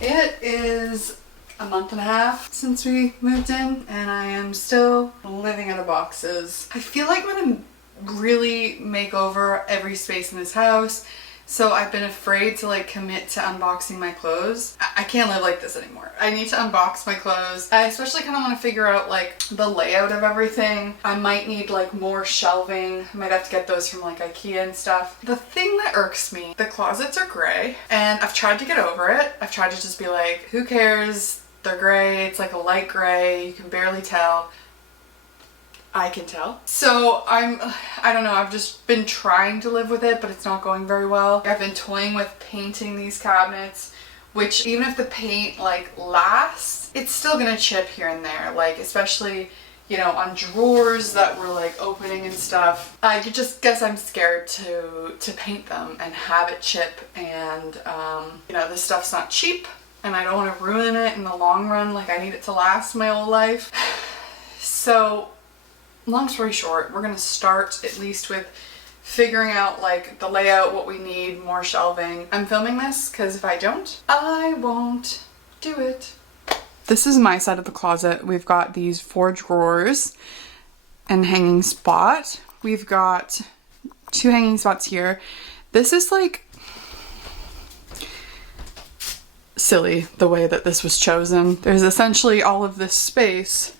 It is a month and a half since we moved in and I am still living out of boxes. I feel like I'm gonna really make over every space in this house, so I've been afraid to like commit to unboxing my clothes. I can't live like this anymore. I need to unbox my clothes. I especially kind of want to figure out like the layout of everything. I might need like more shelving. I might have to get those from like IKEA and stuff. The thing that irks me, the closets are gray and I've tried to get over it. I've tried to just be like, who cares? They're gray. It's like a light gray. You can barely tell. I can tell. So I don't know, I've just been trying to live with it, but it's not going very well. I've been toying with painting these cabinets, which even if the paint like lasts, it's still gonna chip here and there, like especially, you know, on drawers that we're like opening and stuff. I just guess I'm scared to paint them and have it chip, and you know, this stuff's not cheap and I don't want to ruin it in the long run. Like I need it to last my whole life. So long story short, we're gonna start at least with figuring out like the layout, what we need, more shelving. I'm filming this because if I don't, I won't do it. This is my side of the closet. We've got these 4 drawers and hanging spot. We've got 2 hanging spots here. This is like silly the way that this was chosen. There's essentially all of this space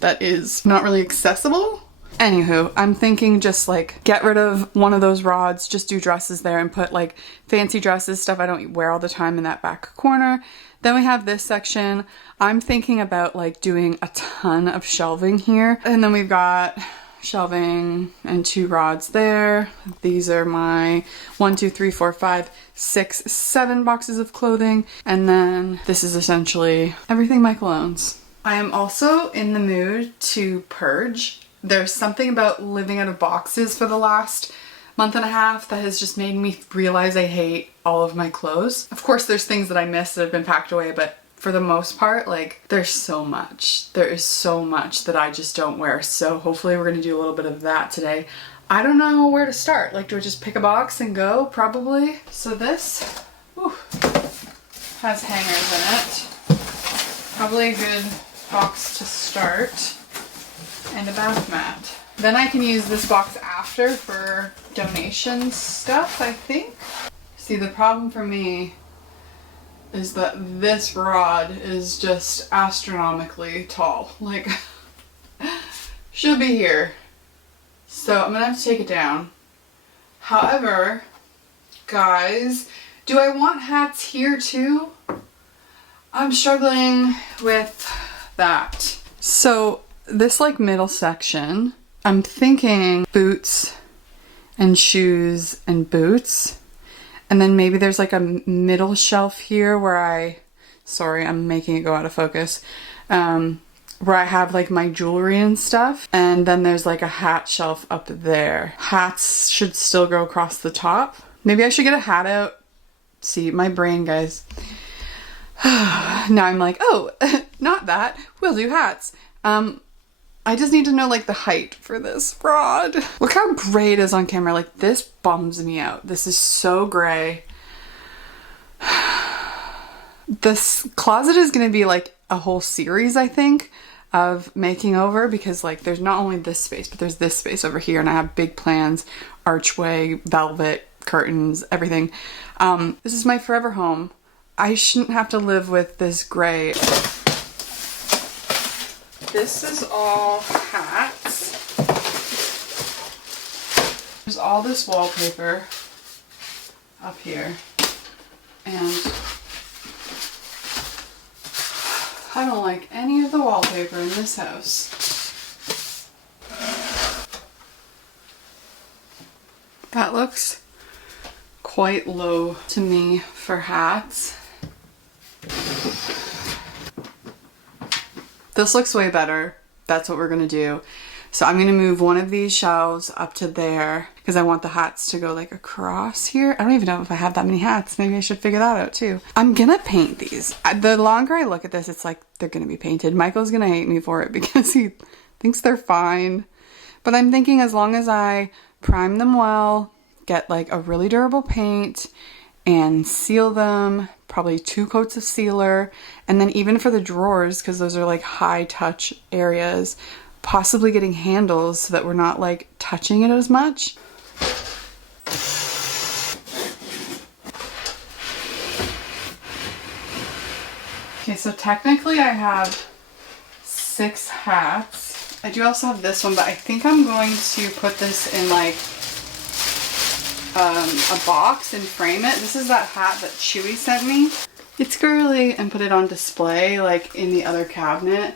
that is not really accessible. Anywho, I'm thinking just like get rid of one of those rods, just do dresses there and put like fancy dresses, stuff I don't wear all the time, in that back corner. Then we have this section. I'm thinking about like doing a ton of shelving here. And then we've got shelving and 2 rods there. These are my 1, 2, 3, 4, 5, 6, 7 boxes of clothing. And then this is essentially everything Michael owns. I am also in the mood to purge. There's something about living out of boxes for the last month and a half that has just made me realize I hate all of my clothes. Of course, there's things that I miss that have been packed away, but for the most part, like there's so much. There is so much that I just don't wear. So hopefully we're gonna do a little bit of that today. I don't know where to start. Like, do I just pick a box and go? Probably. So this has hangers in it. Probably a good box to start, and a bath mat. Then I can use this box after for donation stuff, I think. See, the problem for me is that this rod is just astronomically tall. Like, should be here. So I'm gonna have to take it down. However, guys, do I want hats here too? I'm struggling with that. So this like middle section, I'm thinking boots and shoes and boots. And then maybe there's like a middle shelf here where sorry, I'm making it go out of focus. Where I have like my jewelry and stuff. And then there's like a hat shelf up there. Hats should still go across the top. Maybe I should get a hat out. See, my brain, guys. Now I'm like, oh, not that. We'll do hats. I just need to know like the height for this rod. Look how gray it is on camera. Like, this bums me out. This is so gray. This closet is going to be like a whole series, I think, of making over, because like there's not only this space, but there's this space over here, and I have big plans, archway, velvet, curtains, everything. This is my forever home. I shouldn't have to live with this gray. This is all hats. There's all this wallpaper up here. And I don't like any of the wallpaper in this house. That looks quite low to me for hats. This looks way better. That's what we're gonna do. So I'm gonna move one of these shelves up to there because I want the hats to go like across here. I don't even know if I have that many hats. Maybe I should figure that out too. I'm gonna paint these. The longer I look at this, it's like they're gonna be painted. Michael's gonna hate me for it because he thinks they're fine. But I'm thinking as long as I prime them well, get like a really durable paint, and seal them, probably 2 coats of sealer, and then even for the drawers, because those are like high touch areas, possibly getting handles so that we're not like touching it as much. Okay, so technically I have 6 hats. I do also have this one, but I think I'm going to put this in like a box and frame it. This is that hat that Chewy sent me. It's girly, and put it on display like in the other cabinet.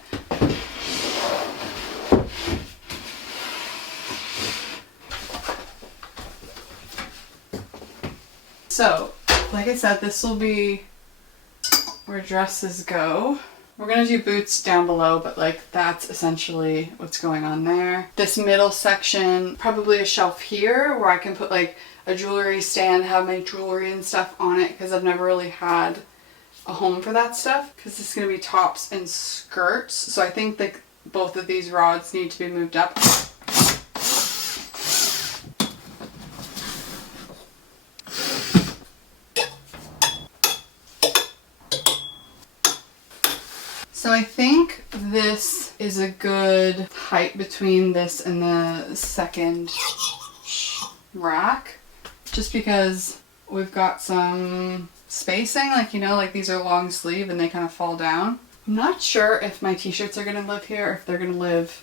So, like I said, this will be where dresses go. We're gonna do boots down below, but like that's essentially what's going on there. This middle section, probably a shelf here where I can put like a jewelry stand, have my jewelry and stuff on it, because I've never really had a home for that stuff, because this is gonna be tops and skirts. So I think that both of these rods need to be moved up. So I think this is a good height between this and the second rack, just because we've got some spacing, like, you know, like these are long sleeve and they kind of fall down. I'm not sure if my t-shirts are gonna live here or if they're gonna live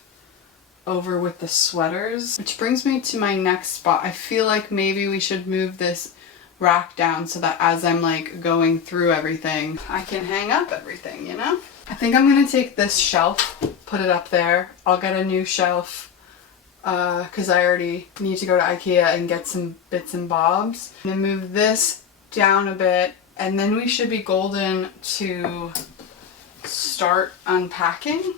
over with the sweaters, which brings me to my next spot. I feel like maybe we should move this rack down so that as I'm like going through everything, I can hang up everything, you know? I think I'm gonna take this shelf, put it up there. I'll get a new shelf because I already need to go to IKEA and get some bits and bobs. And then move this down a bit, and then we should be golden to start unpacking.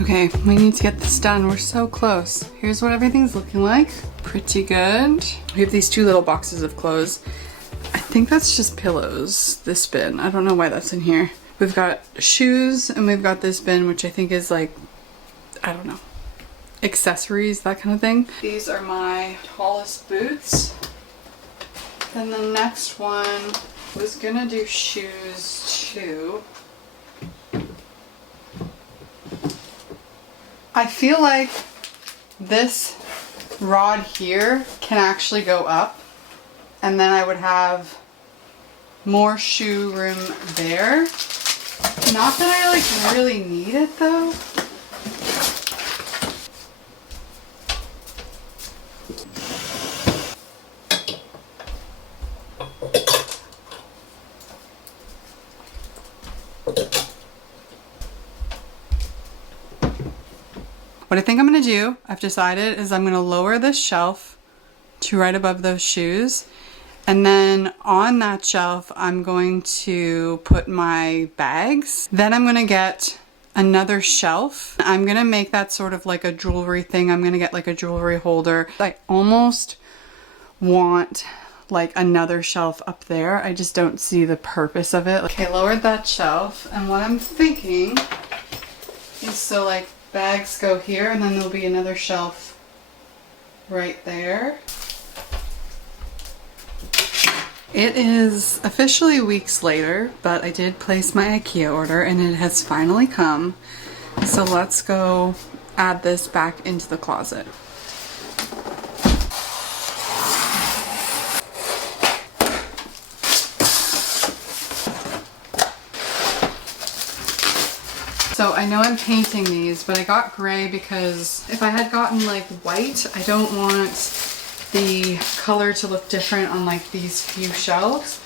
Okay, we need to get this done. We're so close. Here's what everything's looking like. Pretty good. We have these 2 little boxes of clothes. I think that's just pillows, this bin. I don't know why that's in here. We've got shoes, and we've got this bin, which I think is like, I don't know, accessories, that kind of thing. These are my tallest boots. Then the next one was gonna do shoes too. I feel like this rod here can actually go up, and then I would have more shoe room there. Not that I like really need it though. What I think I'm gonna do, I've decided, is I'm gonna lower this shelf to right above those shoes. And then on that shelf, I'm going to put my bags. Then I'm gonna get another shelf. I'm gonna make that sort of like a jewelry thing. I'm gonna get like a jewelry holder. I almost want like another shelf up there. I just don't see the purpose of it. Okay, lowered that shelf. And what I'm thinking is, so like bags go here, and then there'll be another shelf right there. It is officially weeks later, but I did place my IKEA order and it has finally come. So let's go add this back into the closet. So I know I'm painting these, but I got gray because if I had gotten like white, I don't want the color to look different on like these few shelves.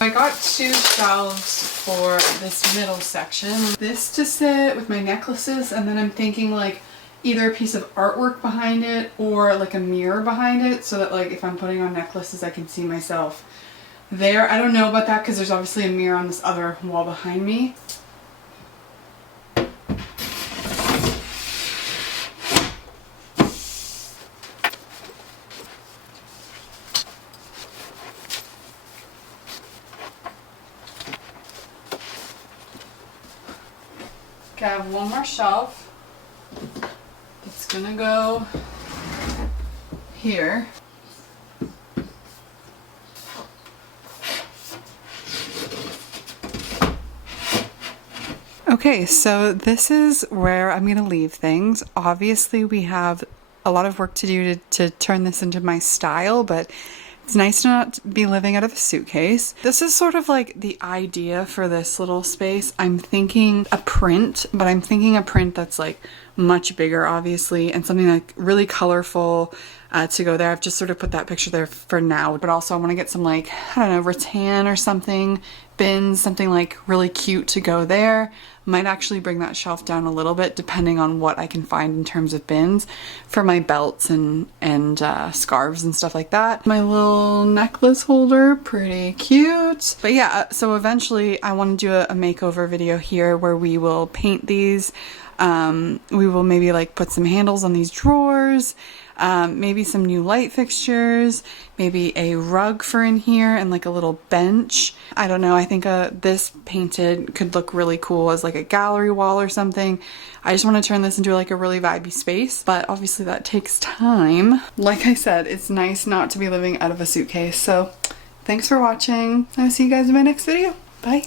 I got 2 shelves for this middle section. This to sit with my necklaces, and then I'm thinking like either a piece of artwork behind it or like a mirror behind it, so that like if I'm putting on necklaces I can see myself there. I don't know about that because there's obviously a mirror on this other wall behind me. Okay, I have one more shelf. It's gonna go here. Okay, so this is where I'm gonna leave things. Obviously we have a lot of work to do to turn this into my style, but it's nice to not be living out of a suitcase. This is sort of like the idea for this little space. I'm thinking a print, but I'm thinking a print that's like much bigger, obviously, and something like really colorful to go there. I've just sort of put that picture there for now, but also I want to get some like, I don't know, rattan or something, bins, something like really cute to go there. Might actually bring that shelf down a little bit depending on what I can find in terms of bins for my belts and scarves and stuff like that. My little necklace holder, pretty cute. But yeah, so eventually I want to do a makeover video here where we will paint these. We will maybe like put some handles on these drawers, maybe some new light fixtures, maybe a rug for in here and like a little bench. I don't know, I think this painted could look really cool as like a gallery wall or something. I just want to turn this into like a really vibey space, but obviously that takes time. Like I said, it's nice not to be living out of a suitcase. So thanks for watching. I'll see you guys in my next video. Bye.